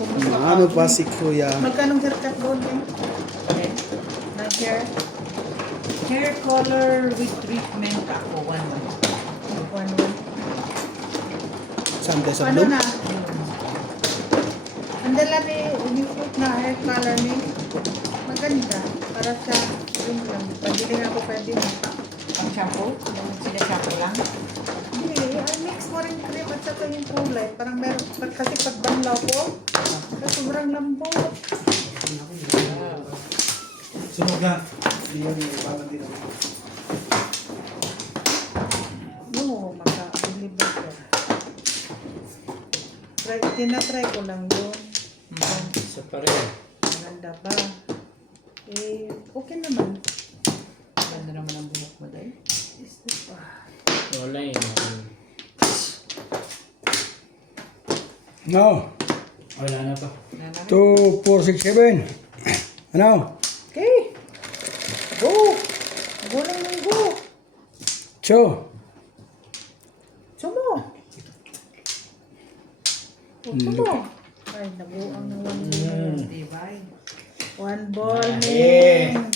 Ano pa si Kuya? Magkanong haircut doon eh? Okay. Nag-hair? Hair color with treatment ako. 1-1. One. Sunday sa Ano blue? na? Ang dala ni Unifruit na hair color ni maganda. Para sa yung lang. Pagili nga ako pwede mo. Ang shampoo? Sina-shampoo lang? Hindi, ay mix mo rin cream at saka yung kulay. Parang meron, kasi pag banlaw ko, sobrang lambot. Sunog na. Hindi yun yung iba din ako. No, maka-deliver ko. Tinatry ko lang yun. Isa pa rin. Maganda ba? Eh, okay naman. Ganda naman ang buhok mo dahil. Is this pa? Wala yun. No. Wala na to. 2, 4, 6, 7. Ano? Okay. Go! Go lang ng go. Cho. Sumo. Sumo. Ay, nabuang ng one ball. Divay. One ball, Eh. Ming.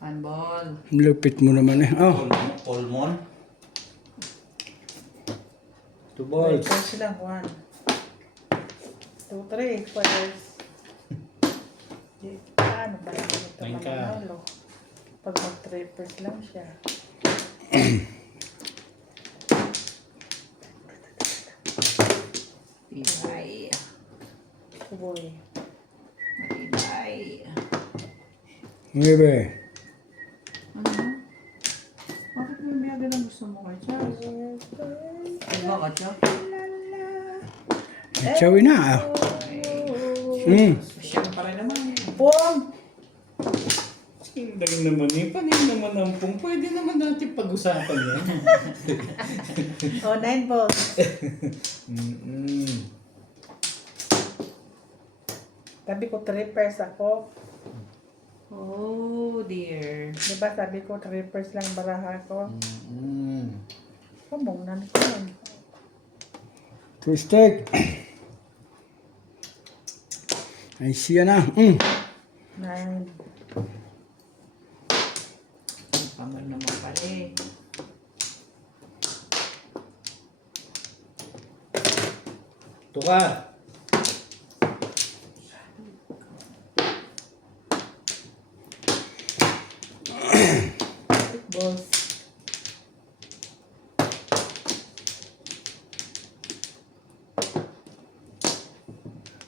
One ball. Lupit mo naman eh. Oh. Polmon. 2 Wait, balls. first lang. 1, 2, 3. First. Ano ba yung ito Main ka. mananalo? Pag mag-trippers lang siya. Divay. Boy. Divay. Ngebe. Ano? Bakit may biyaga na gusto mo kay Charles? Diba ka, Charles? Chawin na ah. Siya pa rin naman. Pong! Sindang naman eh. Panin naman ang pong. Pwede naman natin pag-usapan yan. Oh, 9 balls. Sabi ko trippers ako. Oh, dear. Diba sabi ko trippers lang baraha ko. Kamunan ko yun. Twisted. Ay siya na. 9. Pamal naman pala eh. Tuka. Balls.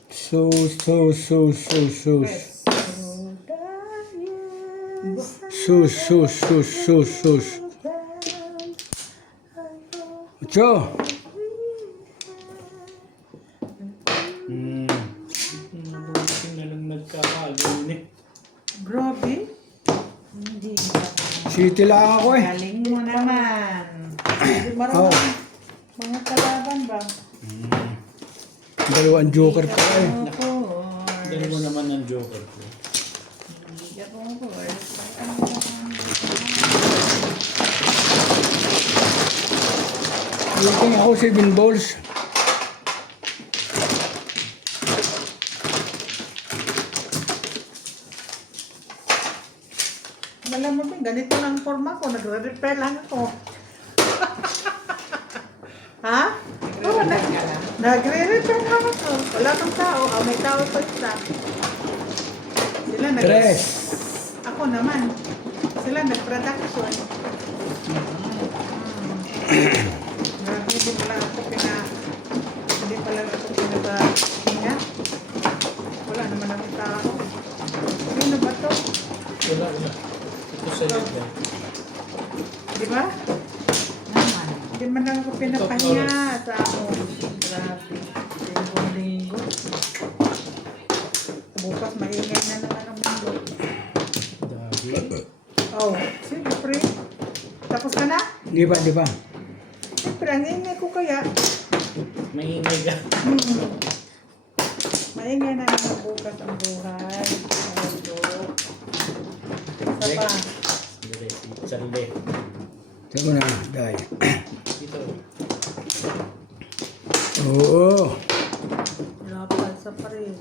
So. Press. Sus. Cho. Buti na lang nagkakagayon eh. Grabe. Hindi. City lang ako eh. Galing mo naman. Hindi marunong. Mga kalaban ba? Dalawang joker pa eh. Of Dali mo naman ang joker ko. course. Looking ako 7 balls. Alam mo ba, ganito lang ang forma ko. Nagre-repair lang ako. Ha? Oo, nagre-repair lang ako. Wala kang tao. Oh, may tao pa isa. Sila Tres. Ako naman. Sila nag-production. Hindi pala ako pinag-hinga. Wala naman ang tao. Ano ba to? Wala. Ito sa lida. Di ba? Naman. Hindi man lang ako pinapahinga sa amon. Grabe. Linggo-linggo. Bukas maingay na naman ang mundo. Dami. Oh, siyempre. Tapos ka na? Di ba? Siyempre, ang ingay ko kaya. Maingay ka. Maingay na naman bukas ang buhay. Isa pa. Sarili. Sabi na, dahil. Dito. Oo. Wala pa sa Isa pa rin.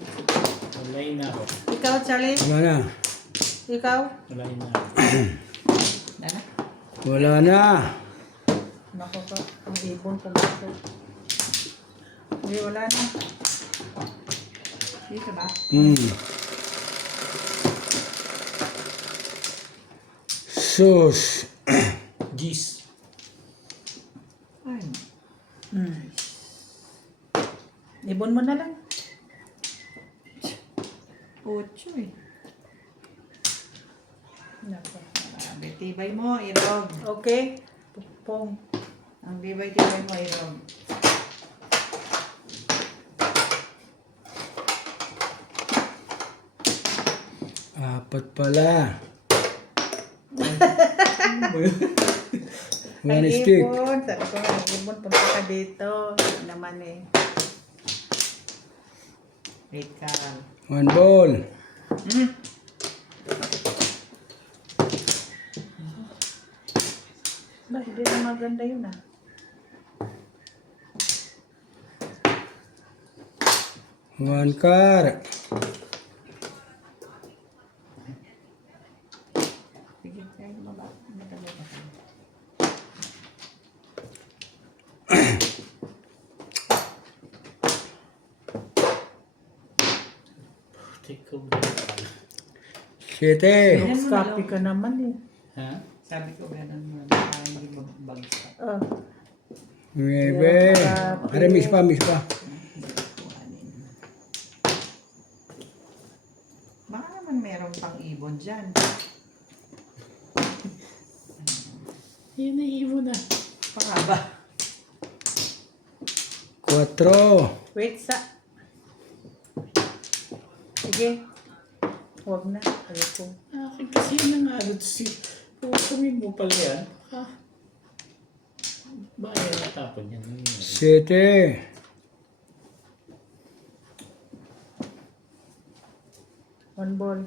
Walay na ako. Ikaw, Charlie? Wala na. Ikaw? Walay na ako. Dala. Wala na. Nako ka. Ang ibon pumasok. Hindi, wala na. Dito ba? Sus. Gis. Ay. Ibon mo na lang. 8 eh. Nako. Grabe, tibay mo, Irog. Okay. Pong. Ang tibay mo, Irog. Apat pala. One Ang stick. ibon. Sabi ko nga, ang ibon. Punta ka dito. Ano naman eh. Wait, Carl. One ball. Ba, hindi na maganda yun ah. One car. Sige, kaya baba. Matalo ka. Tiko. Siete. Copy ka naman eh. Ha? Sabi ko, ganun mo. Para hindi bagsak. Oh. Nueve. Ada miss pa, miss pa. Baka naman meron pang ibon dyan. Yan na ibo na. Baka ba? Cuatro. Wait sa. Sige. Huwag na. Ayoko. Akin kasi yun ang ano si... Pupumin mo pala yan. Ha? Ba yan natapon yan? Siete. One ball.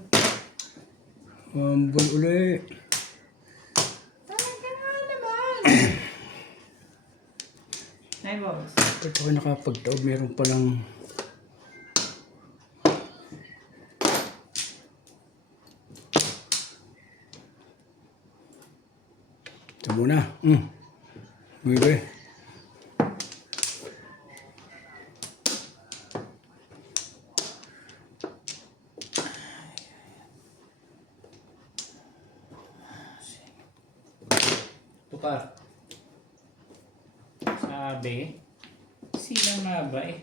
One ball uli. Talaga nga naman. 9 balls. Ito ko nakapagtaob. Meron palang... Ito muna. Nueve. Tukar. Sabi. Sino nga ba eh?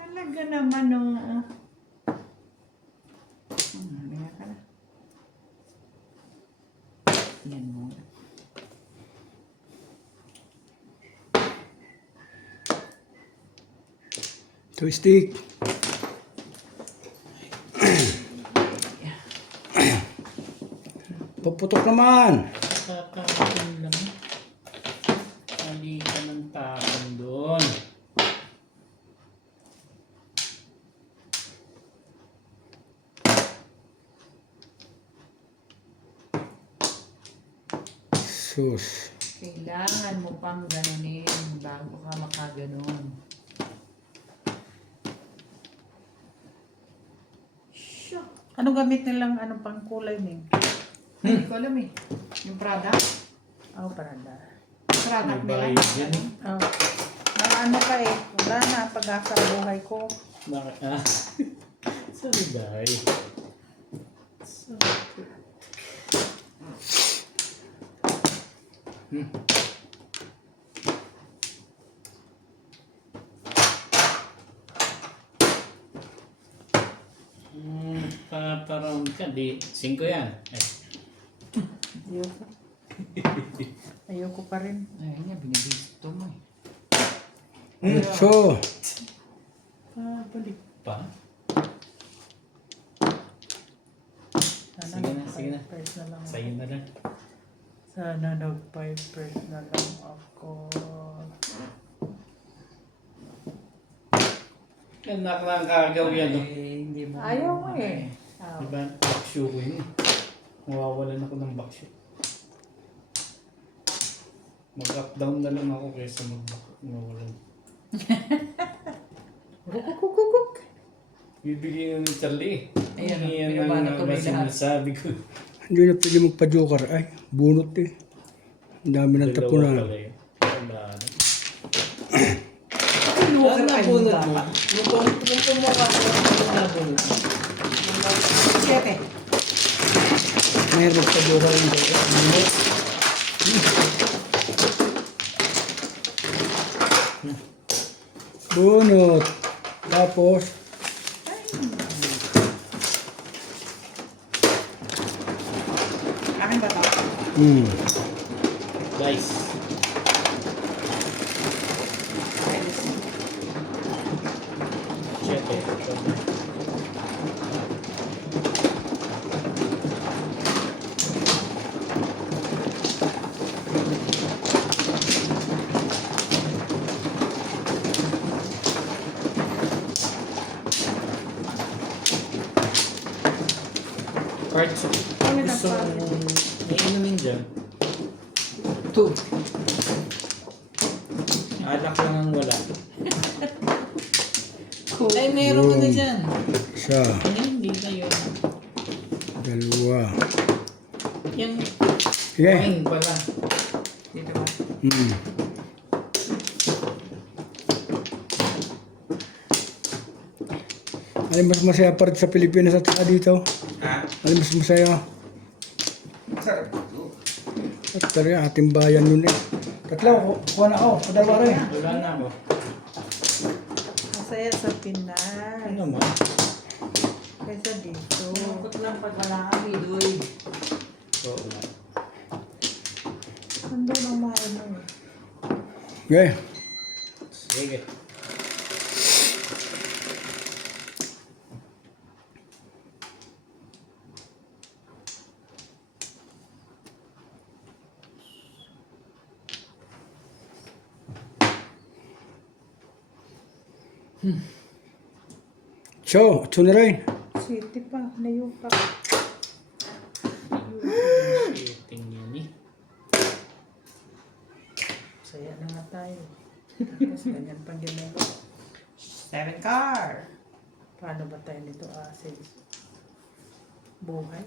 Talaga naman, oo. Mamaya ka na. Yan mo. Two stick. Paputok naman. Kakakain lang. Mali ka ng tapon doon. Sus. Kailangan mo pang ganunin bago ka makaganon. Shuck. Anong gamit nilang anong pang kulay niyo? Hindi ko alam eh. Yung product. Oh, paranda. Product nila. May bayad yan. Oh. Mga ano pa eh. Wala na pag-asa ang buhay ko. Bakit? Ah? Sorry, bye. Paparound ka, di 5 yan. Eh, Ayoko. Ayoko pa rin. Ayun nga, binibisto mo eh. Ocho. pabalik pa. Sana Sige na, sige na. nag-5 na lang. Sa'yo na lang. Sana nag-5 na lang ako. Yan, nakakagaw yan, no? Eh, hindi mo. Ayaw mo eh. Diba, backshoe ko yun eh. Mawawalan ako ng backshoe. Mag-up down na lang ako kaysa mawalan. Kukukukuk. Bibigyan ni Charlie. Ayan, Yan binaba na ang tuloy lahat. sinasabi ko. Hindi na pwede magpa-joker. Ay, bunot eh. Ang dami ng Dalawa tapunan. pala yun. Wala na. Joker Ano ay nabunot mo? bata. Nung pumaka ko, ano nabunot mo? 7. Mayroon magpa-joker yung bunot. Bunot. Tapos, Akin ba ito? Guys. Check it. Parts. Ano na Gusto pa? mong iinumin dyan. 2. Alak lang ang wala. Cool. Ay, meron ka na Yun. dyan. isa, Ay, hindi na yun. dalawa. Yung Sige. wine pala. Dito ba? Mm. Alin mas masaya pa rin sa Pilipinas at saka dito? Ha? Alin mas masaya? Sarap. At talaga, ating bayan yun eh. Tatlo, kuha na ako. Padalawa rin. Wala na ako. Masaya sa Pinas. Ano naman? Kaysa dito. Lungkot lang pag wala kami, Doy. Oo nga. Nandun ang mahal mo. Okay. Sige. So, ito na rin. City pa. Layo pa. Shitting yun eh. Saya na nga tayo. Tapos ganyan pang ginagawa. 7 car. Paano ba tayo nito asis? Buhay.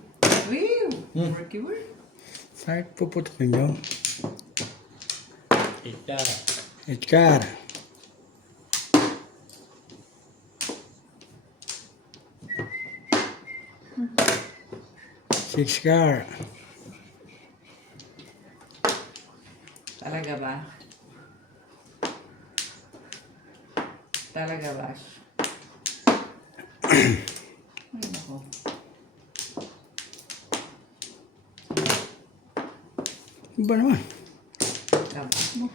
Woo! Hmm. Worky work. Kahit puputok ninyo. Ita. Edgar. Six car. Talaga ba? Talaga ba? Ay, nako. Iba naman. Labas mo.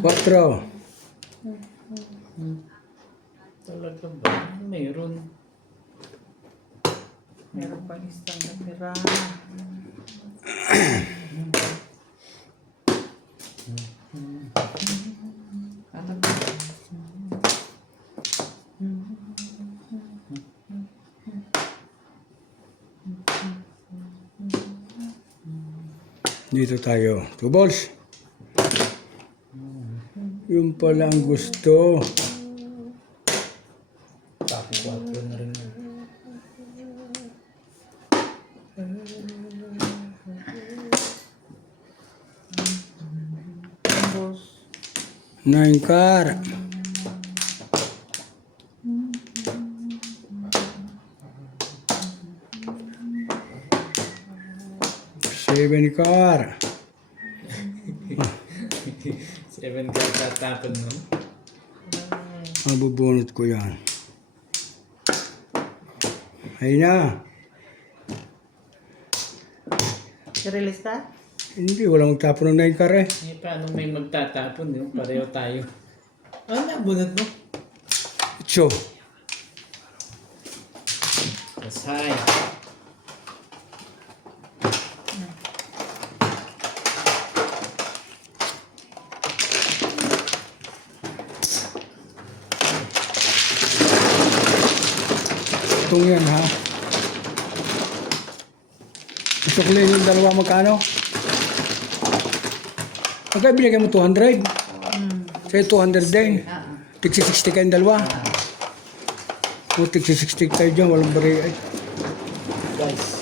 Quattro. Talaga ba? Mayroon. Meron pang isang natira. Ano ba? Dito tayo. Two balls. Yung pala ang gusto. Tapos 4 na rin yun. Tapos, Nine car. Seven car. 7 ka tatapon mo. Mabubunot ko yan. Ayun na. i-release na? Hindi, walang magtapon ng nine car eh. Eh, paano may magtatapon yun? Pareho tayo. Ano nabunod mo? So, Yes, hi. kartong yan, ha? Sukli yung dalawa magkano? Pagka binigay mo 200, sa'yo 200 din. Tigsi 60 kayong dalawa. O tigsi 60 kayo dyan, walang bari. Ay, Guys.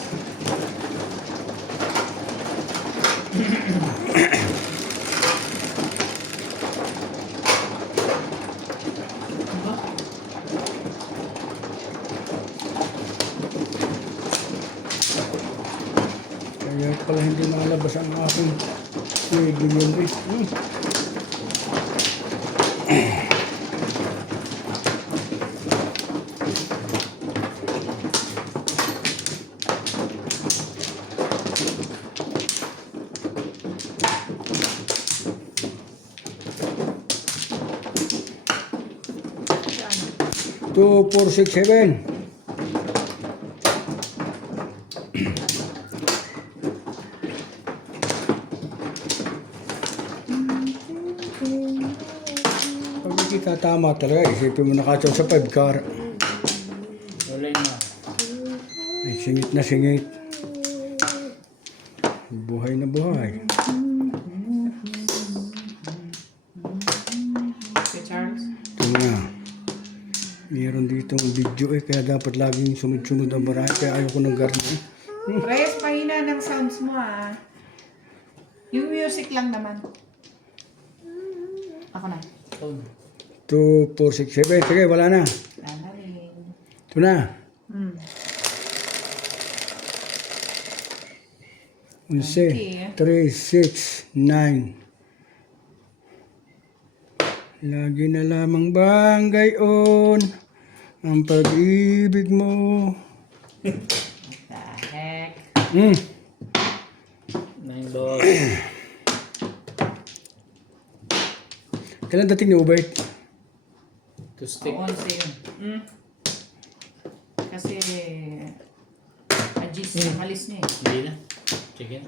kaya pala hindi malabas ang aking bibigyan rin. Two, 4, 6, 7. Pag hindi ka tama talaga, isipin mo nakatsaw sa 5 car. Wala na. Ay, singit na singit. Buhay na buhay. Si Charles. Ito na. Meron ditong video kaya dapat laging sunod-sunod ang barahe. Kaya ayaw ko ng garden. Reyes, pahina ng sounds mo ah. Yung music lang naman. Ako na. 2, 4, 6, 7. Sige, wala na. Lalaling. Ito na. Hmm. 11, 3, 6, 9. Lagi na lamang bang gayon ang pag-ibig mo. The heck? 9 balls. Kailan dating ni Ubert? To stick. Onse yun. Kasi Ajis ang halis niya eh. Hindi na. Chicken.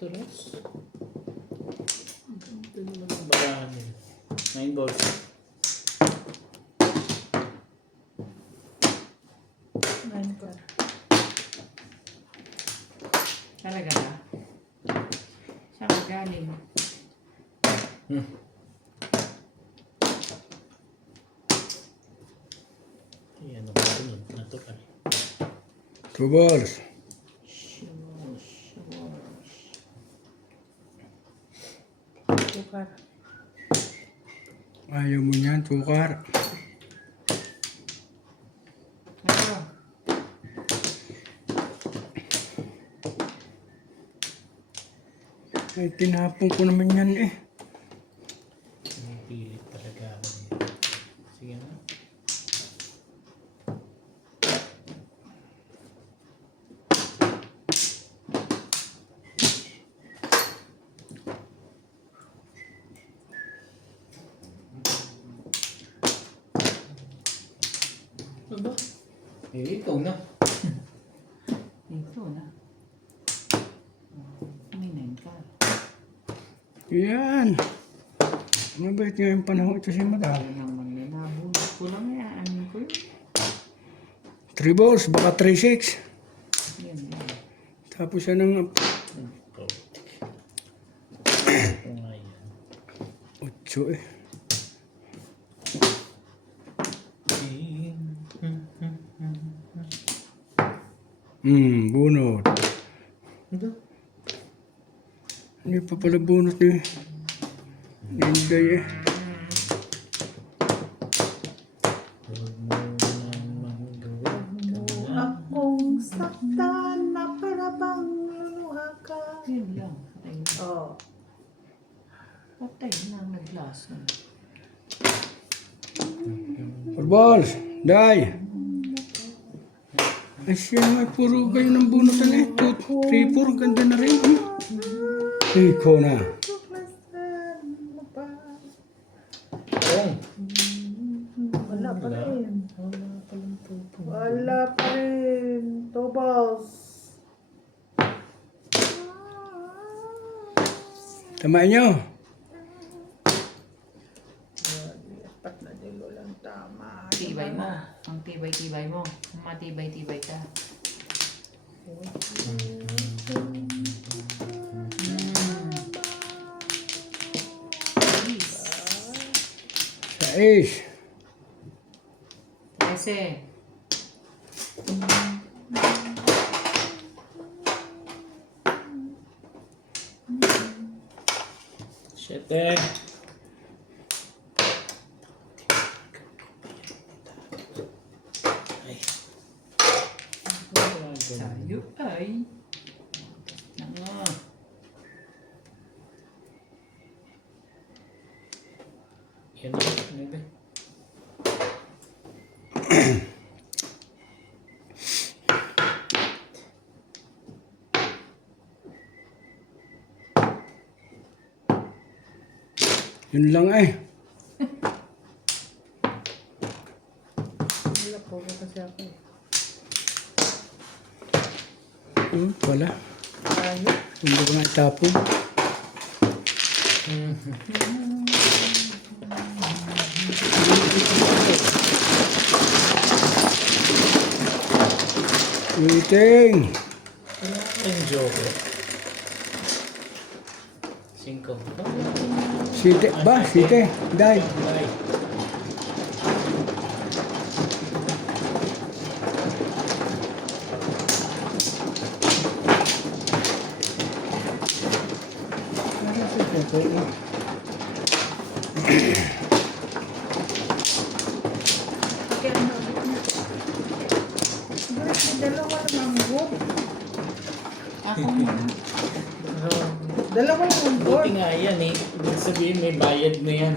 Tulos. Ito naman ang barahan nila. 9 balls. Talaga ba? Saan ka galing? Ayan ang sunod. Natural. 2 balls. Tukar. Ayaw mo niyan, tukar. Ano? Ay, tinapon ko naman yan eh. Pilit talaga ako. Sige na. Aba? Eh, ikaw na. Ito na. May 9 ka. Yan. Mabait nga yung panahon ito si Madal. Ano naman yun? Nahulog ko lang yan. Ano ko yun? 3 balls, baka 3-6. Yan, yan. Tapos yan ang Ikaw. Ito nga yan. 8 eh. Bunot. Ito? Hindi pa pala bunot ni Inday eh. Akong saktan na para bang luluha ka. Yun lang. Patay na. Oh. Patay na ang nag-last na. 4 balls. Die. Ay siya nga, puro kayo ng bunutan eh. 2, 3, 4. Ganda na rin. Ikaw na. Kung. Wala pa rin. Wala pa rin. Tobos. Tamain nyo. Apat na dilo lang tama. Tibay mo. Ang tibay-tibay mo. Ang matibay-tibay ka. Sais. Kasi, Siyete. Ay. tayo ay... Nga. Yan na. Ano ba? Yun lang eh. Wala po kasi ako eh. Wala. Ayun. Hindi ko nga itapon. Waiting. Ang joke. 5. Site ba? Site. Dai. Bye. Kaya ano ulit niya. Guys, may dalawa lang ang board. Ako muna. Dalawa lang ang board. Buti nga yan eh. Ibig sabihin may bayad na yan.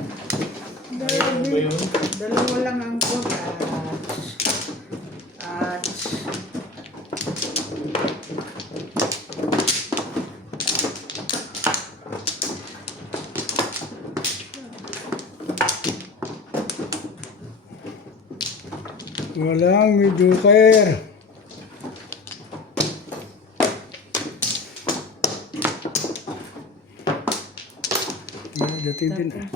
Ano ba yun? Dalawa lang ang board. At Walang may joker. Dating din. 10,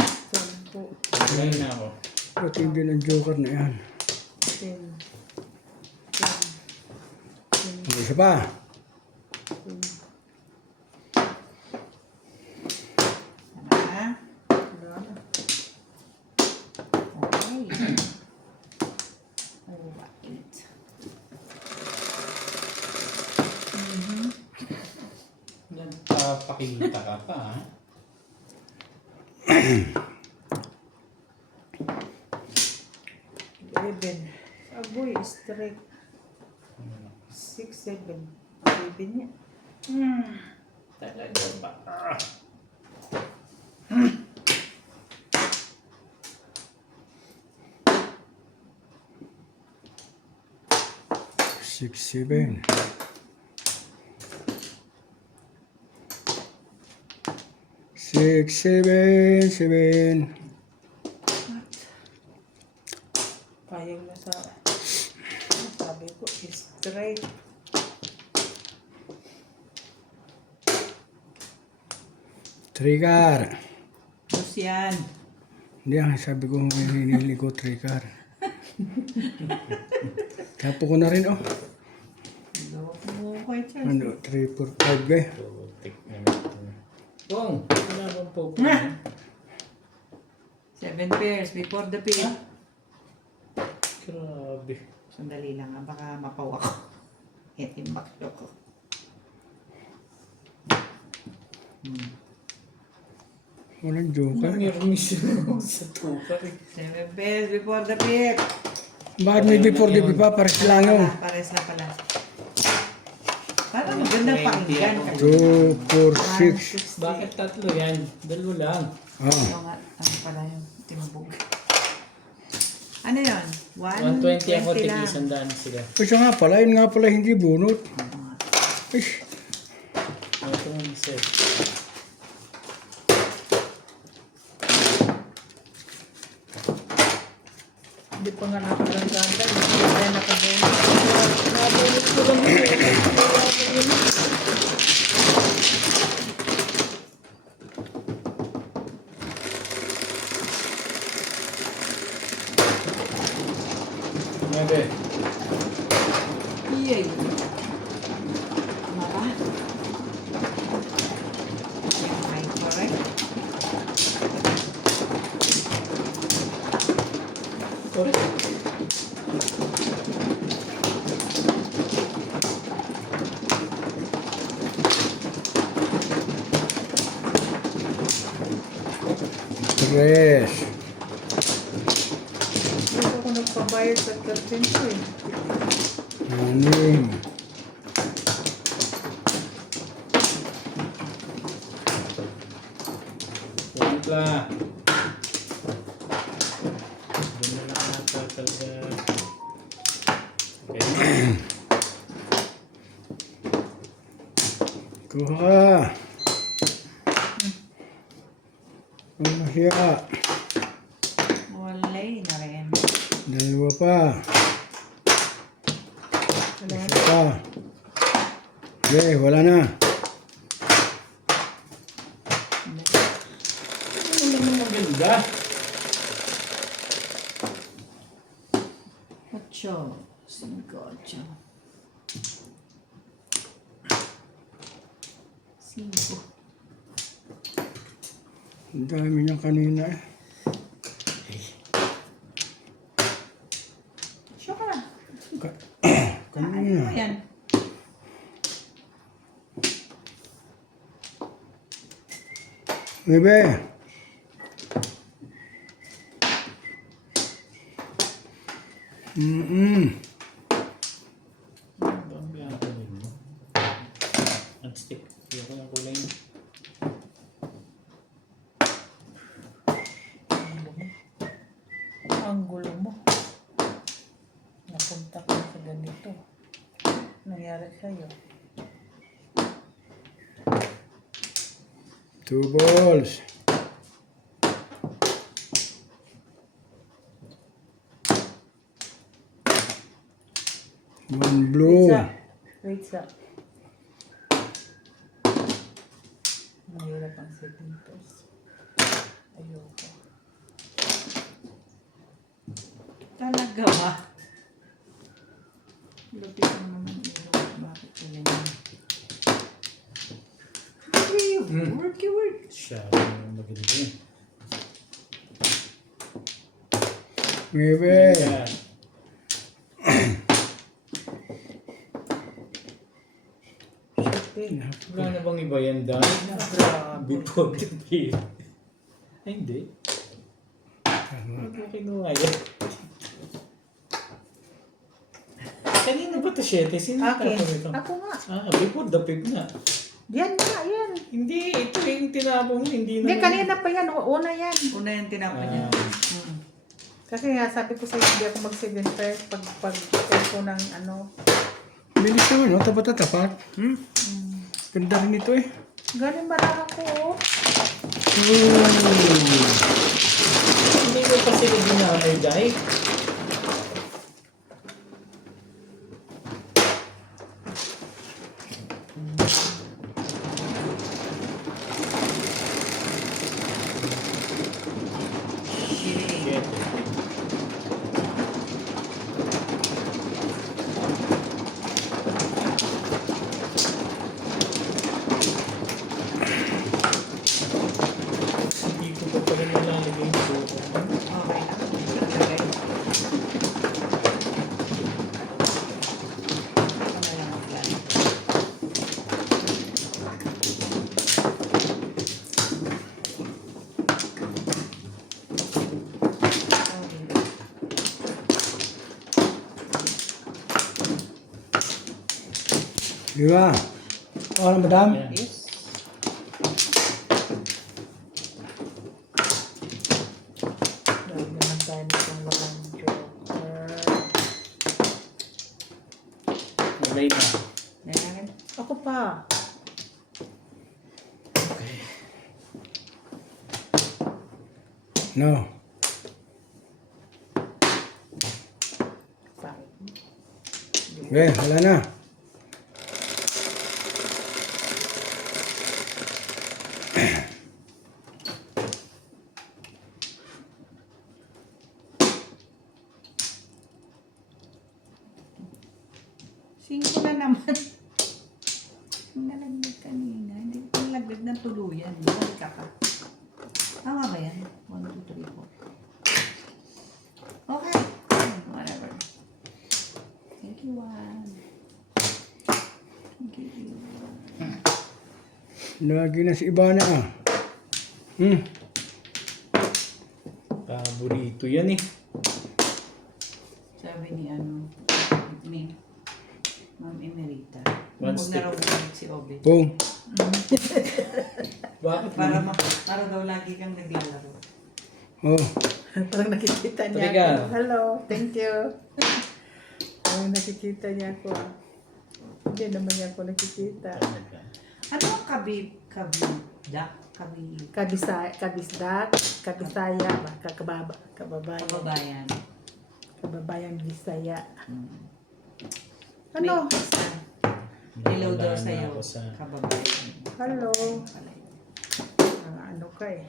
Ngayon na ako. Dating din ang joker na yan. 10, May isa pa. Tama. wala na. Okay. Alright. Nagpapakita ka pa ha? 11. Agoy, straight. 6, 7. 7 niya. Talaga ba? Six, seven. Six, seven, seven. Payag na sa... Sabi ko, straight. Trigger. Tapos yan. Hindi ang sabi ko hinili ko trigger. Tapo ko na rin oh. Okay, Charles. Ano, 3, 4, 5 eh. Putik na natin. Bong! Wala bang pupunta? 7 pairs before the pin. Grabe. Sandali lang baka mapaw ako. Itimbak ko. Walang joker. Nangirmis ako sa tukar eh. 7 pairs before the pin. Bakit may before di pa? Pares lang yun. Pares na pala. Parang magandang pakinggan. 2, 4, 6. Bakit tatlo yan? Dalawa lang. Ah. Oo nga, ano pala yung timbog. Ano yun? 120 ako, 120 lang. tig-100 sila. Kasi nga pala, yun nga pala hindi bunot. Ay, Ito ang set. Hindi pa nga nakalangkanda. Hindi pa nakabunod. Nabunod ko lang yun. Nueve. Yay. Mara. Ay, correct. Correct. Tres. Dito ako nagpabayad sa curtain ko eh. Anim. Punta. Doon na lang ata talaga. Okay. Kuha. Masya. Walay na rin. Dalawa pa. Isa pa. Okay, wala na. Ano naman maganda? Ocho. Cinco, ocho. Cinco. Ang dami niya kanina eh. Sure ka na. Kanina. Ano yan? Bebe. Dami ang kunin mo. Ang stick. Hindi ako ng kulay mo. Ang gulo mo. Napunta ka sa ganito. Nangyari sa'yo. 2 balls. One blue. Wait sa. Mahirap ang setintos. Ayoko. Talaga ba? Lupit mo naman ilo. Bakit ka ganyan? Worky work. Siya ang maganda eh. Bebe. Yan. Shit, Wala na bang iba yan dahil? grabe. Before the pay. Ay, hindi. Huwag mo kinuha yan. Kanina ba ito 7? Sino Akin. tapos ito? Ako nga. Before the pay na. Yan nga, yan. Hindi, ito yung tinapon mo. Hindi Hindi, naman. kanina pa yan. Una yan. Una yung tinapon niya. Kasi nga, sabi ko sa'yo, hindi ako mag-7 first pag ko ng ano. Bilis naman, no? Tapat na tapat. Ganda rin ito eh. Galing barang ako, oh. Hindi mo pa sila ginamay dahil. Shit. Hindi ko pa pala nalalagay yung suko. Okay na. Ilagay. Ano yan ang plan? Di ba? Okay, madam? Yan. Yes. Dahil naman tayo nitong walang joker. Nalay na. Yan na rin. Ako pa. No. Pa. Okay, wala na. Balik ka pa. Tama ba yan? 1, 2, 3, 4. Okay. Whatever. Thank you, Juan. Thank you. Lagi na si Ibana ah. Paborito yan eh. Sabi ni ni Ma'am Emerita. One Huwag stick. na raw bumalik si Obe. Pong. Bakit Para daw lagi kang naglalaro. Oh. Parang nakikita niya Halika. ako. Hello, thank you. Parang nakikita niya ako. Hindi naman niya ako nakikita. Ano ang Kabisdak, kabisaya ba? Kababayan. kababayan? Kababayan Bisaya. Ano? Ano? Hello daw Wala na sa'yo, ako sa- kababayan. Hello. Pala yun. Ano ka eh?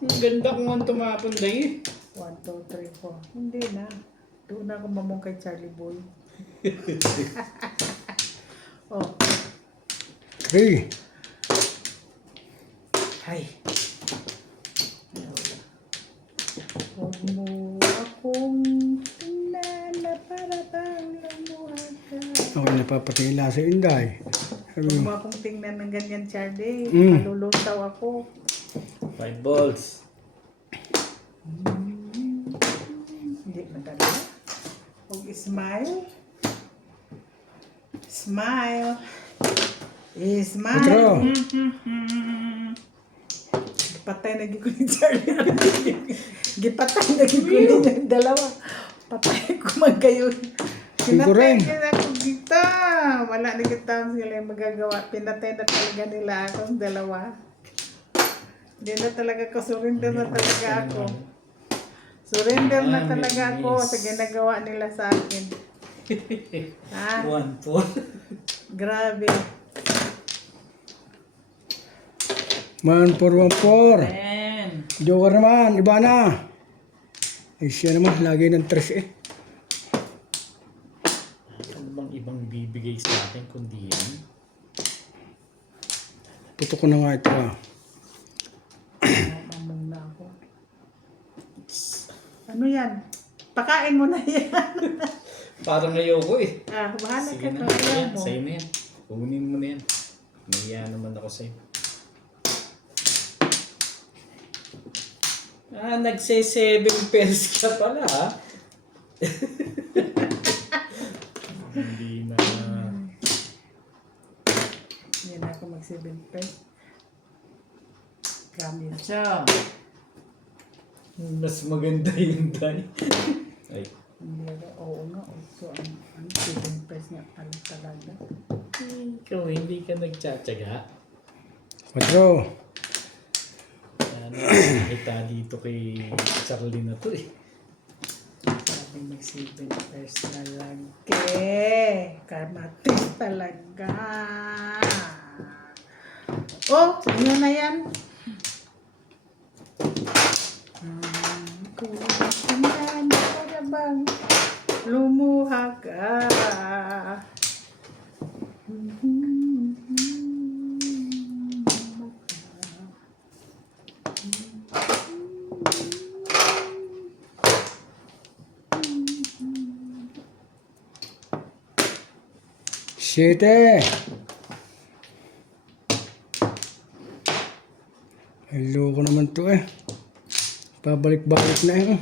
Ang ganda kung ang tumapon dahil. 1, 2, 3, 4. Hindi na. Doon na ako mamong kay Charlie Boy. Oh. 3. Ay. Huwag mo akong tingnan na para bang lumuhad ka. Ako napapatingin lang sa Inday. Sabi Huwag mo, mo akong tingnan ng ganyan, Charlie. Mm. Malulutaw ako. 5 balls. Hindi maganda. Huwag smile. Smile. Smile. Otro. Patay na ko ni Charlie. Gipatay na ko ni dalawa. Patay ko man kayo. Cinco Pinatay rin. ka ako dito. Wala na kita sila yung magagawa. Pinatay na talaga nila akong dalawa. Hindi na talaga ako. Surrender na talaga ako. Surrender na talaga ako sa ginagawa nila sa akin. Ha? 1, 4. Grabe. Man 414. Ben! Joker naman, Ibana. Eh siya naman, lagi ng 3 eh. Ano bang ibang bibigay sa akin kundi yan? Puto ko na nga ito ah. Mamang na ako. Ano yan? Pakain mo na yan. Parang ayoko eh. Bahala Sige ka na, na. Ayaw yan, mo. sa'yo na yan. Kunin mo na yan. Nahiya naman ako sa'yo. Nagse-7 pairs ka pala ha? Hindi na. Hindi na ako mag-7 pesos. Promise. So, Mas maganda yung die. Ay, Hindi na. Oo nga. So, ano, 7 pesos nga pala talaga. ikaw hindi ka nagtsatsaga. 4. Nakita dito kay Charlie na to eh. Sabi mag-7 pesos na lang. Kamatis talaga. Oh, inyo na yan. Kung tingnan para bang lumuha ka. Siete. Hello ko naman to eh. Pabalik-balik na eh.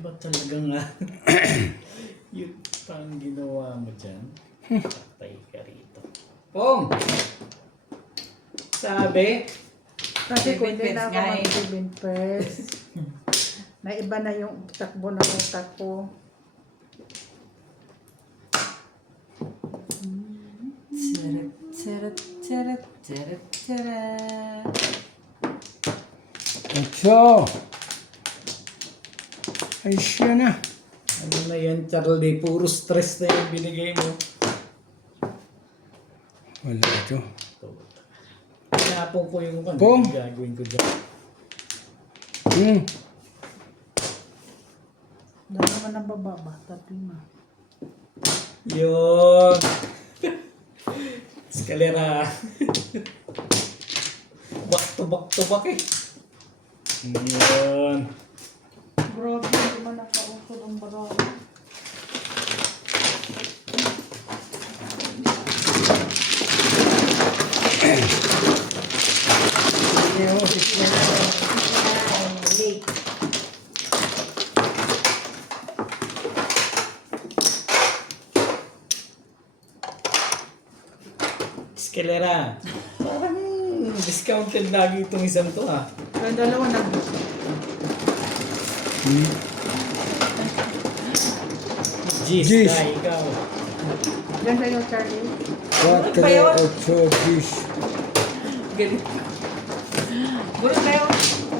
Ba talaga nga? Yung pang ginawa mo dyan. Patay ka rito. Pong! Sabi? Kasi kung hindi 7 na ako pesos nga eh. mag-7 pesos. Naiba na yung takbo ng utak ko. Tara, tara, tara, tara, tara. 8. Ay siya na. Ano na yan, Charlie? Puro stress na yung binigay mo. Wala ito. Pinapong ko yung kan. Pong! Gagawin ko dyan. Dahil naman ang bababa, tapi na. Yun! Eskalera. Back to back eh. Yun. Grabe, hindi man nakausod ang barangay. Hindi mo, 69. Late. Eskalera. Parang discounted lagi itong isang to ah. Kaya dalawa na. Jeez, Jeez. na ikaw. Diyan sa'yo, Charlie. 4, 8, 10. Galing. Guro tayo.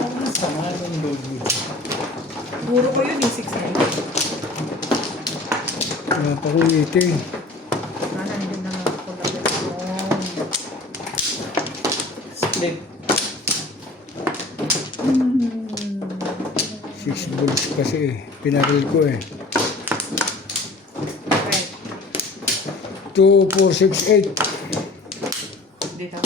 Ang sama ng logo. Guro ko yun, yung 6 na yun. Wala pa kong meeting. Hindi na lang ako nag-phone. Split. 6 bullets kasi eh. Pinaril ko eh. Okay. 2, 4, 6, 8. Dito.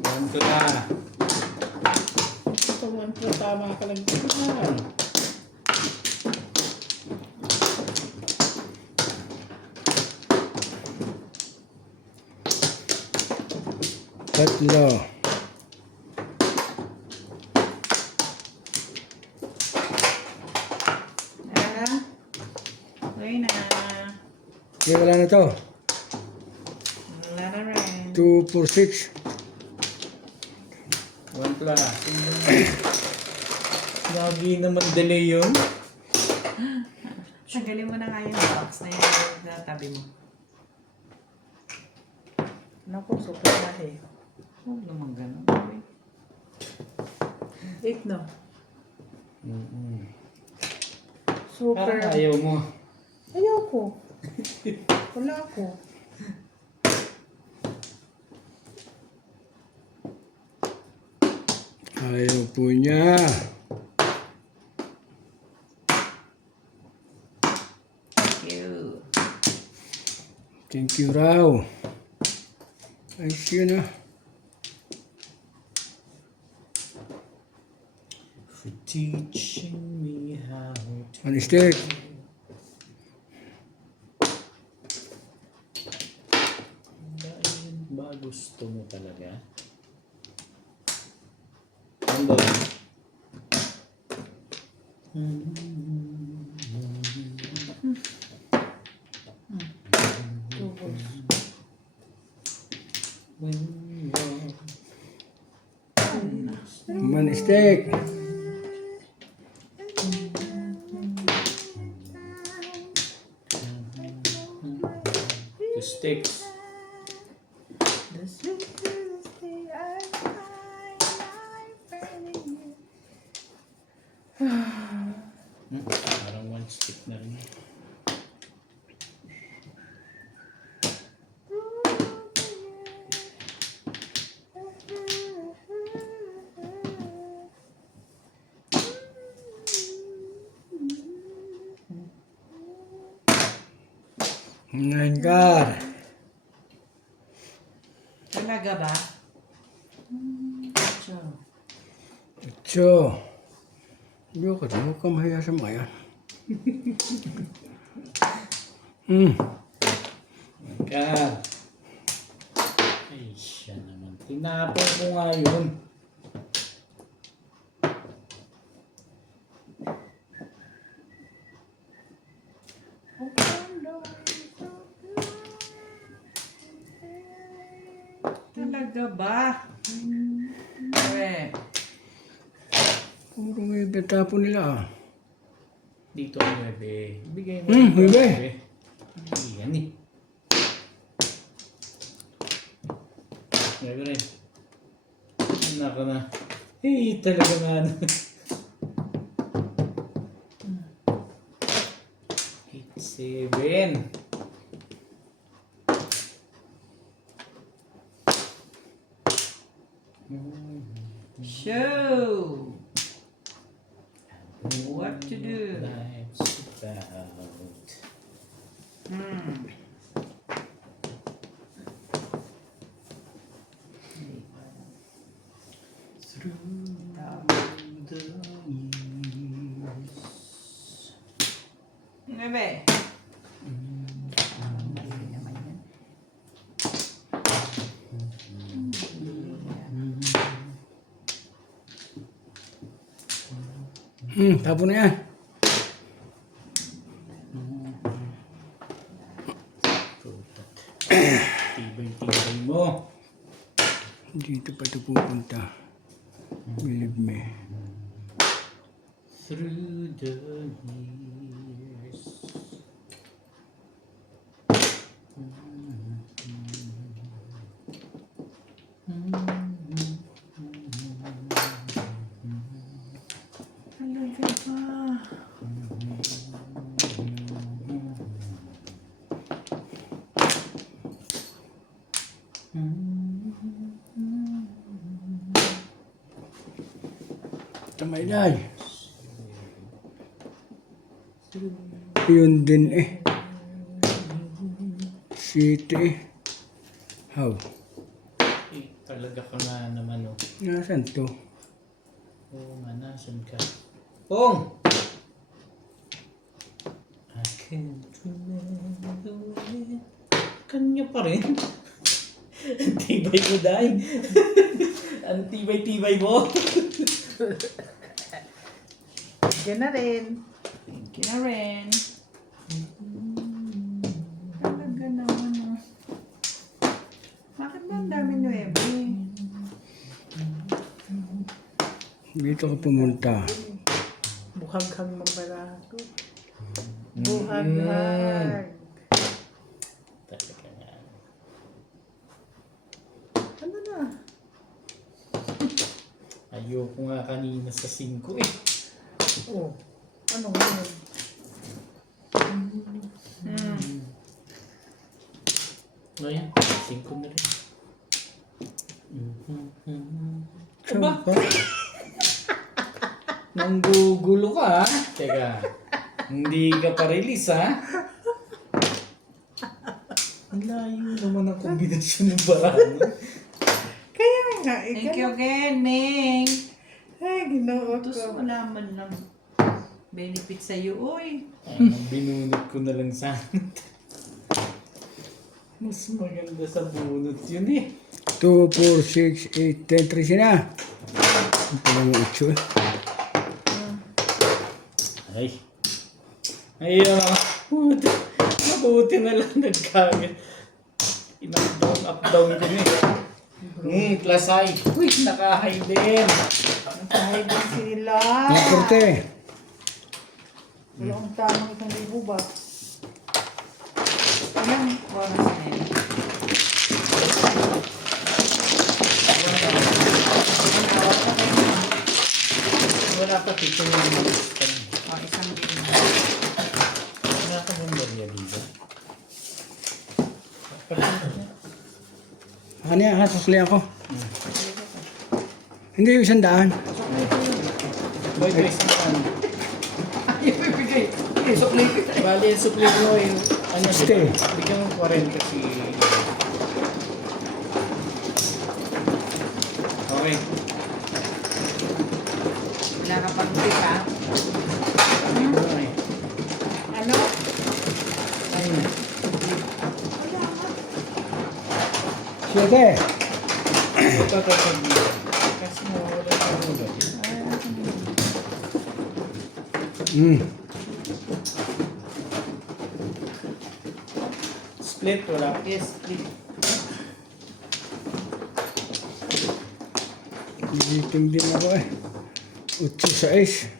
One to na. Ito one to, tama ka lang. Tatlo. Okay na. Okay, wala na to. Wala na rin. 2, 4, 6. One plus. Lagi naman delay yun. Tanggalin mo na nga yung box na yun sa tabi mo. Naku, super na eh. Huwag naman ganun. 8 no? Super. Parang ayaw mo. Ayoko. Wala ako. Ayaw po niya. Thank you. Thank you raw. Ayos yun ah. For teaching me how to... One stick. Dahil ba gusto mo talaga? Ano? One stick. Two sticks. The sweetest thing I find, I'm finding you. Parang one stick na rin. Nine card. Talaga ba? So, yok ka huwag ka mahiya sa mga yan. God. Ay, siya naman. Tinapon ko nga yun. Talaga ba? Okay. Puro may betapo nila ah. Dito ang 9. Bigay mo. 9. Yan eh. Gago rin. Naka na. Eh, talaga nga ano. 8-7. Show! What to do? Life's about Through the years. Bebe. Tapo na yan. Tibay-tibay mo. Dito pa ito pupunta. Believe me. Through the years. Talaga ba? Tamayday. Yun din eh. City. How? Talaga ka nga naman, oh. Nasaan to? Oo nga, nasan ka? Pong! I can't remember it. Kanya pa rin. Ang tibay mo, Day. Ang tibay-tibay mo. Yan na rin. Thank you na rin. Talaga naman ah. Bakit ba ang dami 9? Dito ka pumunta. Buhaghag mabarato. Buhaghag. Talaga nga. Ano na? Ayoko nga kanina sa 5 eh. Oh. Ano ngayon? Ngayon, 5 na rin. Saan ka? Nanggugulo ka, ha? Teka, hindi ka pa release, ha? Ang layo naman ang kombinasyon ng barang. Kaya nga, Thank you again, Ning. Ay, ginoo Tapos ko. wala man lang benefit sa'yo, uy. Ay, binunot ko na lang sana. Mas maganda sa bunot yun eh. 2, 4, 6, 8, 10, 13 na. Ang palang 8 eh. Ay. Ayun ako. Mabuti na lang nagkaga. In-up-down, up-down ko eh. Plus high. Uy, naka-high din. Ay, din sila. Mga korte. Wala akong tamang 1,000 ba? Ayan, bonus na yun. Wala pa pito yung O, isang game. wala ka bang barya dito? Ano yan? Susli ako. Hindi yung 100. Boy, ito isang pan. Bali, yung supply mo yung ano Stay. bigyan mo 40 kasi. Okay. Wala ka pang tip, ha? Okay. Ano? Ayun. Siete. Ito kapag kasi nawawala sa ulo. Split, wala. Yes, please. Gigiting din ako eh. 8-6.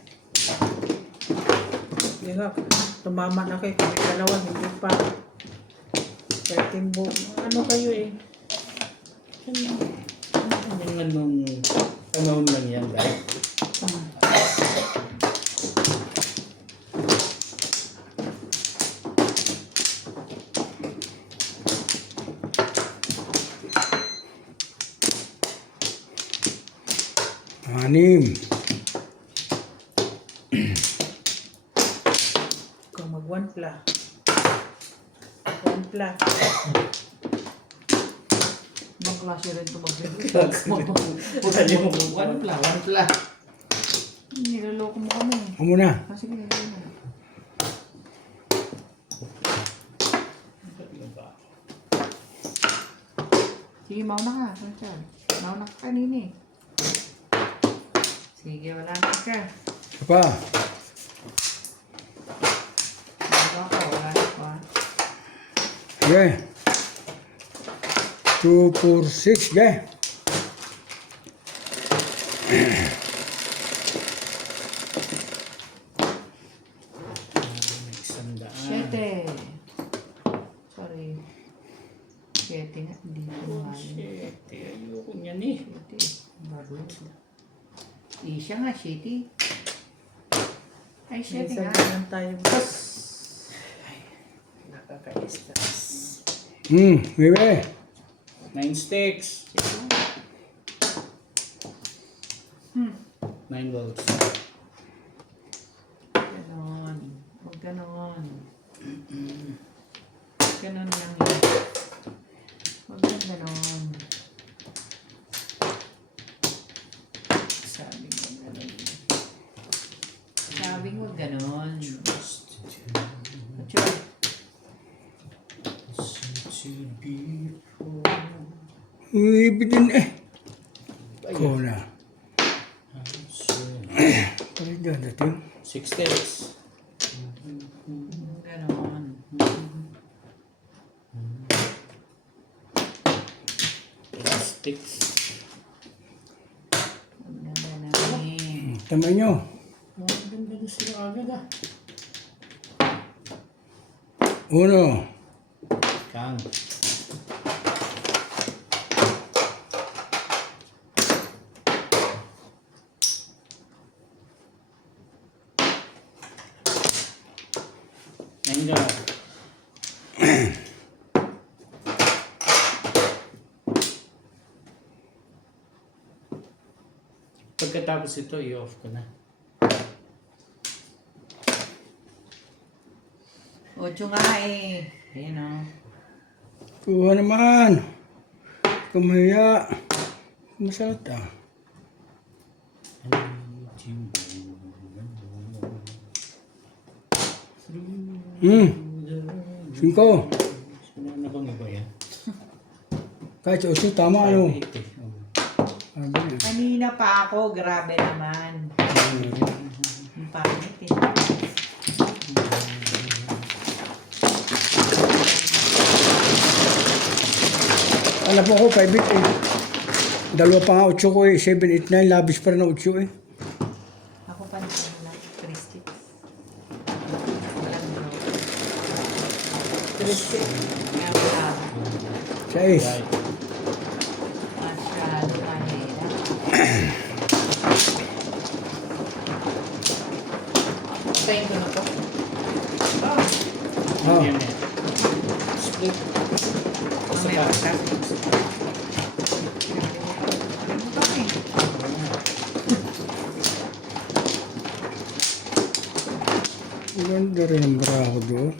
Hindi nga, tumama na kayo. Kami dalawa, hindi pa. 13 buo. Ano kayo eh? Yung anong panahon lang yan dahil. Anim. Kung mag-1 pla. plus. Ibang klase rin ito mag-review. One pla. Nilaloko mo kami. Ako muna. Kasi ginagawa mo. Sige, mauna ka. Sanchal. Mauna ka kanina eh. Sige, wala na ka. Isa pa. Wala ka, wala na ka. Sige. 2, 4, 6. Sige. Sandaan. 7. Sorry. 7 nga. Hindi ko Oh, mahal. shit. Ayoko niyan eh. 7. Bago yun. Isya nga, 7. Ay, 7 Minsan nga. naman tayo boss. Nakaka-stress. Bebe. 9 sticks. 9 volts. Ganon. Huwag ganon. Ganon lang yun. Huwag lang ganon. Sabi ko ganun. Sabing huwag ganon. Ibig din eh. Ko na. Pari dyan dating. 6 sticks. Ganon. 8 sticks. Huwag na ganon. Tama nyo. Ang ganda na sila agad ah. 1. Kang. Ayan. Pagkatapos ito, i-off ko na. 8 nga eh. Ayan o. Kuha naman. Kumaya. Masakit ah. Cinco. Ano bang iba yan? Kahit sa 8, tama ano. 580. Oh. Sabi niya. Kanina pa ako, grabe naman. Ang pangit eh. Alam mo ko, 5, 8. Dalawa pa nga 8 ko eh. 7, 8, 9. Labis pa rin ang 8 eh. Ako pa naman lang, 3 sticks. Walang draw. 3 sticks. Kaya wala. 6. Right. Masyado kanina. Tayin ko na po. Ah. Yan yan. Split. Isa Mamaya pa. pa. Ganda rin ang braho doon.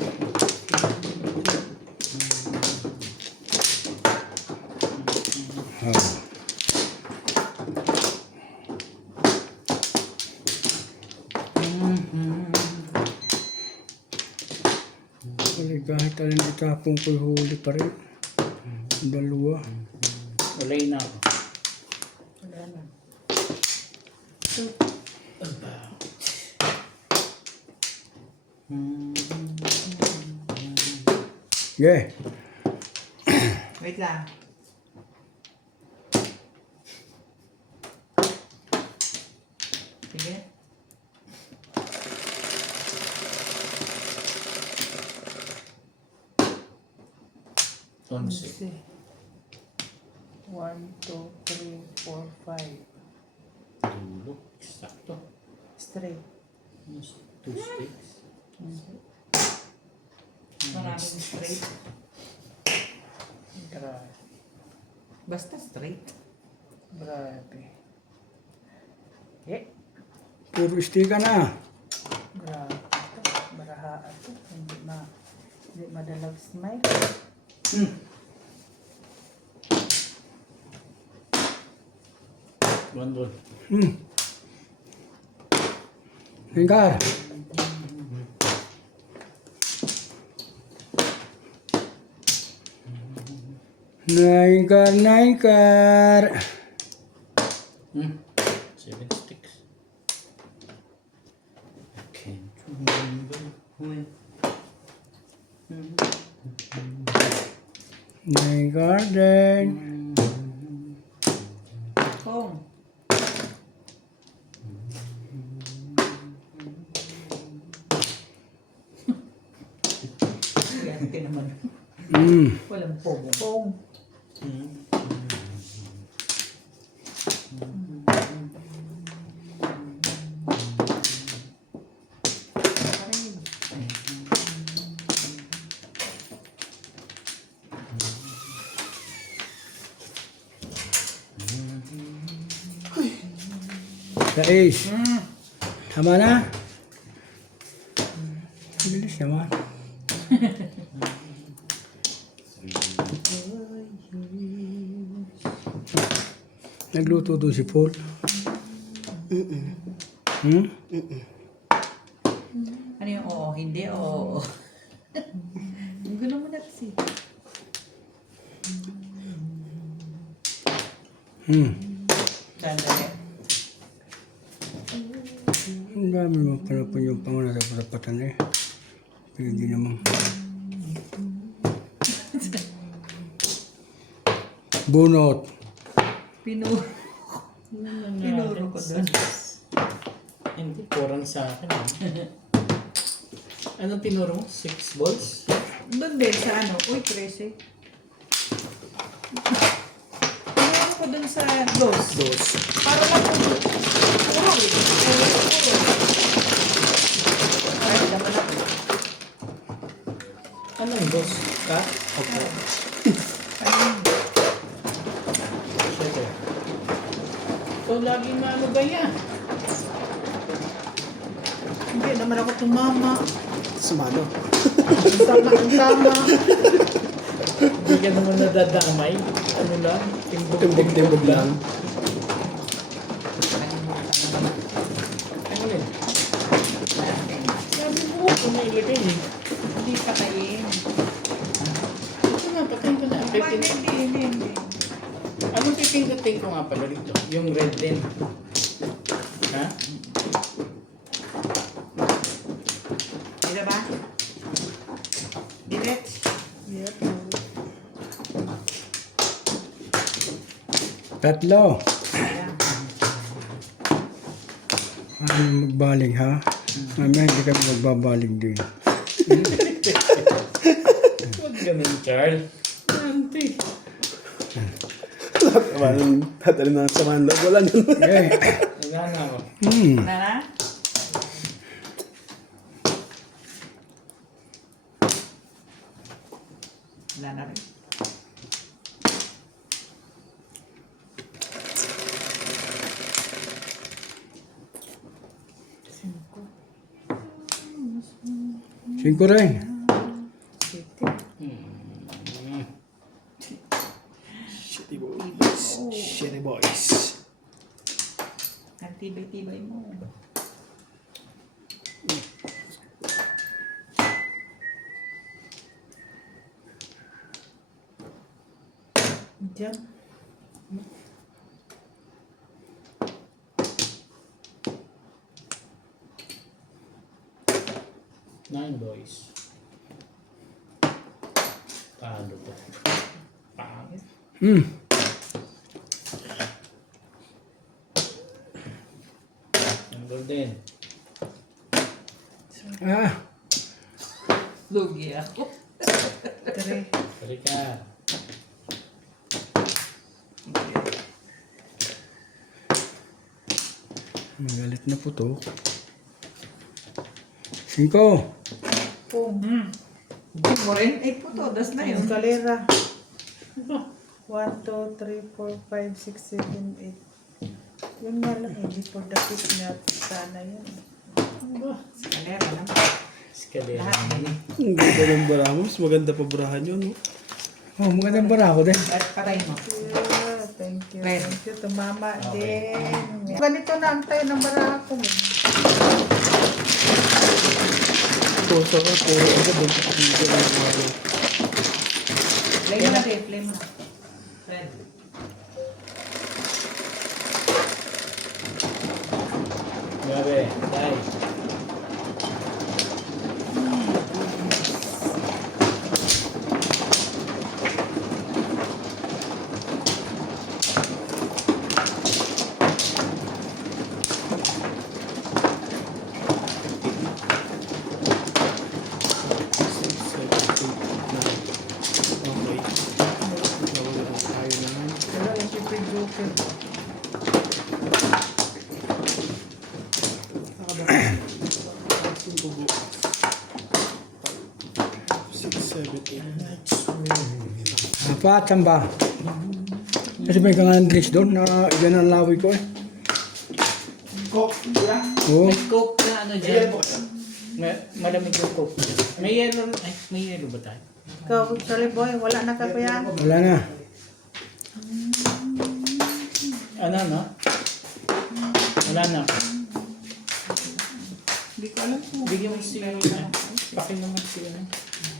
Kahit alin itapong ko'y huli pa rin. Dalawa. Ulay na ako. Wala na. Yeah. Wait lang. Sige. Onse. 1, 2, 3, 4, 5. Dulo. Sakto. Straight. 2 sticks. Maraming straight. Grabe. Basta straight. Grabe. Puro istika na. Grabe. Barahaan to. Hindi Di madalag smile. One ball. Hingkar. Naingkar. 7 sticks. Okay. Nainggarden. Kung. Yan ka naman. Walang pong. Sa ace. Tama na? Bilis naman. Nagluto doon si Paul. Ano yung oo? Hindi, oo. Ang gulo mo na kasi. Sandali. Ang dami mo pala po yung pangunan sa patapatan eh. Pwede naman. Bunot. Pinuro ko doon. Hindi, kurang sa akin. Anong tinuro mo? 6 balls? Doon din sa ano? Uy, 13. Pinuro ko doon sa dos. Para lang po. Puro eh. Puro. Ay, daman ako. Anong balls? Ka? Opo. Ayun. Siyempre. So, laging maano ba yan? Hindi naman ako tumama. Sumano. Ang tama. Hindi ka naman nadadamay. Ano lang? Timbog lang. Ano yun? Sabi mo, kung nailagay eh. Hindi patayin. Ito nga, patayin ko na. Hindi. Anong pipindutin ko nga pala dito? Yung red din. Ha? Dito ba? Diret. Yep. Tatlo. Ayan. Ano magbaling ha? Mamaya hindi kami magbabaling din. Huwag ganun, Charles. Auntie. Tatalin na sa manlog. Wala na. Eh. Wala na ako. Nana? Wala na rin. Singko rin. Shitty boys. Ang tibay-tibay mo. Diyan. Nine boys. Talo to. Pangit. Ang golden. Ah. Lugi ako. Three. Kali ka. Magalit na po to. Singko. Pum. Hindi mo rin. Ay, puto. Das na yun. Escalera. 1, 2, 3, 4, 5, 6, 7, 8. Yun nga lang, hindi po dakit na sana yun. Kalera lang. Escalera Lahat. naman. Ang ganda ng bara mo. Mas maganda pa burahan yun, no? Oh, magandang bara ko din. At patay mo. Thank you. Red. Thank you. Tumama Okay. din. Ganito na ang tayo ng barako mo. Ito, saka po. Ang ganda ng bara. Play mo na, Dave. Play mo na. Red. Grabe, dahil. Pero yung pipidukin. Apat, samba. Kasi may kangang drinks doon na yan ang lawi ko eh. Oo. May coke na ano dyan. Malamig yung coke. May yellow, ay, may yellow ba tayo? Ikaw, Charlie Boy, wala na ka pa yan. Wala na. Ano, no? Wala na. Hindi ko alam kung Bigyan mo si, paki naman si, ano?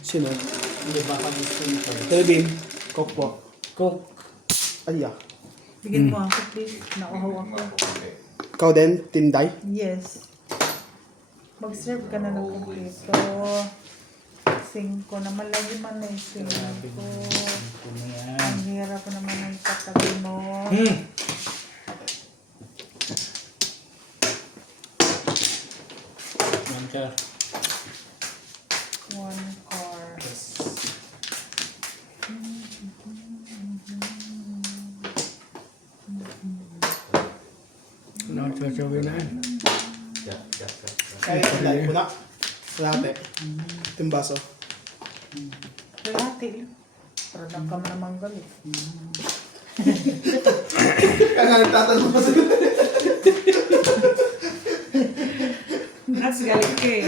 Sino? Hindi, baka gusto nyo pa. Telebin. Coke po. Coke. Ay, Bigyan mo ako, please. Nauhaw ako. Ikaw din, Tinday. Yes. Mag-serve ka na ng kumpleto. 5 naman lagi man na 5. Ito na yan. Ang hirap naman ang katabi mo. Yan ka. 1 car. Ano ang sasabihin na yan? Kaya Tinday. Una. Latte. Itong baso. Kalahati. Pero ka mo naman galit. Kaya nga nagtatanong pa sa Nats galit ka eh.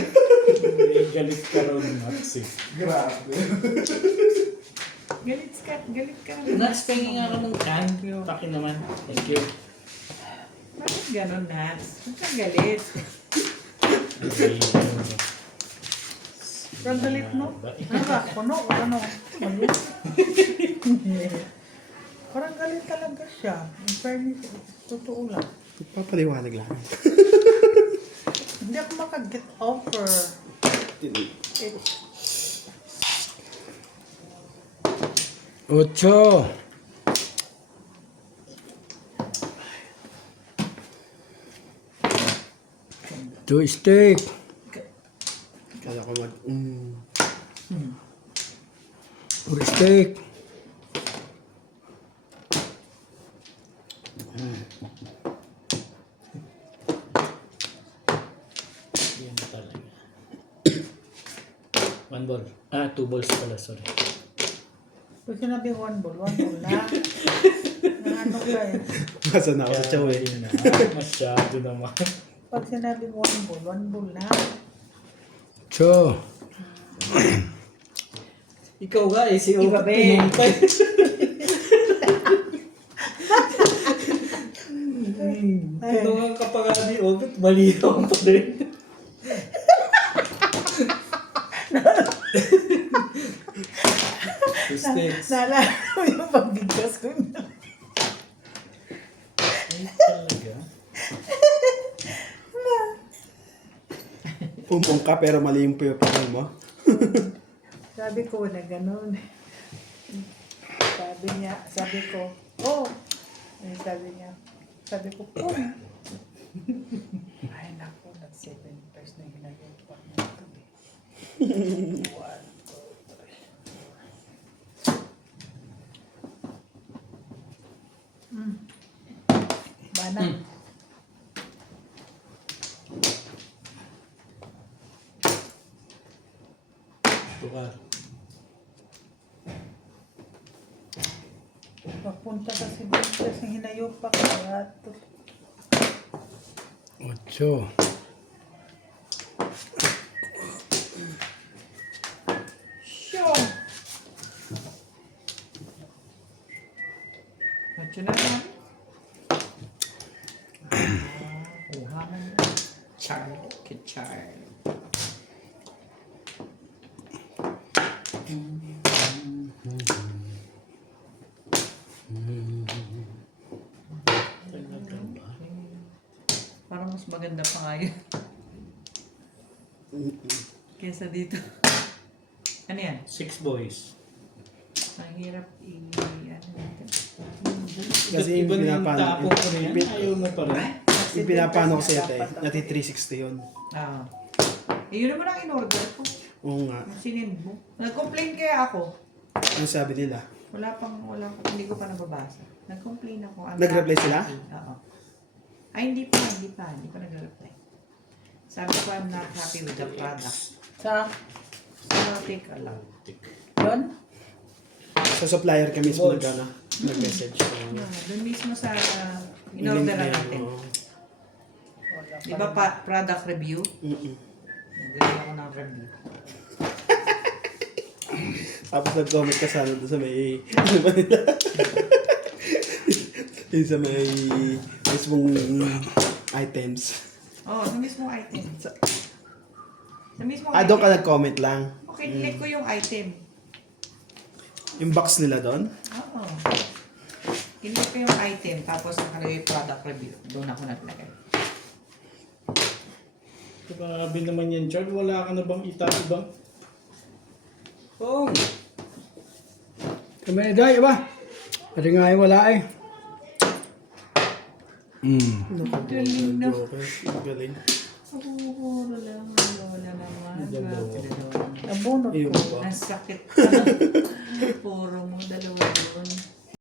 Galit ka raw ni Max eh. Grabe. Galit ka. Nats, tingin nga ka ng can. Paki naman. Thank you. Bakit ganon, Nats? Huwag kang galit. Okay. Pero galit mo? Ano ba? Puno o ano? Galit? Parang galit talaga siya. In fairness, totoo lang. Papaliwanag lang. Hindi ako makaget over. It's 8. Two steak. Kala ko mag... Puro steak. Yan talaga. 1 ball. 2 balls pala, sorry. pag sinabi 1 ball na. Ano ka eh. Masa na ako sa chow eh. Yun na. Masyado naman. Pag sinabi 1 ball na. 8. Ikaw nga eh, si Iba, Opat be. pinumpay. Tinungan ka pa nga ni Opat, malinaw pa rin. Mistakes. Naalala mo yung pag-bigkas ko na. Ay, talaga. Pumpong ka pero mali yung puyupan mo. Sabi ko na ganun. Sabi ko, oh. Ay, sabi ko, pum. Ay, naku, nag-7 pesos na ginagawa pa nito eh. 1, 2, 3. Bana. Tukar. Papunta kasi doon kasi hinayo pa kaya 8. Diyan na namin. Kuha mo na. Child. Child. Parang mas maganda pa nga yun. Kesa dito. Ano yan? 6 boys. Ang hirap ano natin. Kasi yung Iba na yung pinapano. tapo ko na yan. Ayaw mo pa rin. Yung pinapano ko sa'yo, te. Nati 360 yun. Ah. Yun naman ang in-order ko. Oo nga. Yung sinend mo. Nag-complain kaya ako. Ano sabi nila? Wala pang, hindi ko pa nababasa. Nag-complain ako. I'm Nag-reply not sila? happy. Oo. Ay, hindi pa nag-reply. Sabi ko, I'm not happy with the product. Sa, So, take a lang. yun? Sa supplier ka mismo nag-message. Doon mismo sa in-order natin. Oo. Di ba product review? Mm-mm. Nagawin ako ng review. Tapos nag-comment ka sana doon sa may... Ano ba nila? Yung sa may mismong items. Oo, sa mismong item. Sa mismong Doon ka item. nag-comment lang. Okay, nilike ko yung item. Yung box nila doon. Oo. Kinlik ko yung item, tapos nakalagay product review. Doon ako naglagay. Grabe naman yan, Chard. Wala ka na bang ibang? Oo. Kami na dahil ba? Pati nga yung wala eh. Galing na. Galing. Puro lang. Wala naman. Nabunot Ayun ko. ba? Ang sakit. Puro mo, dalawa doon.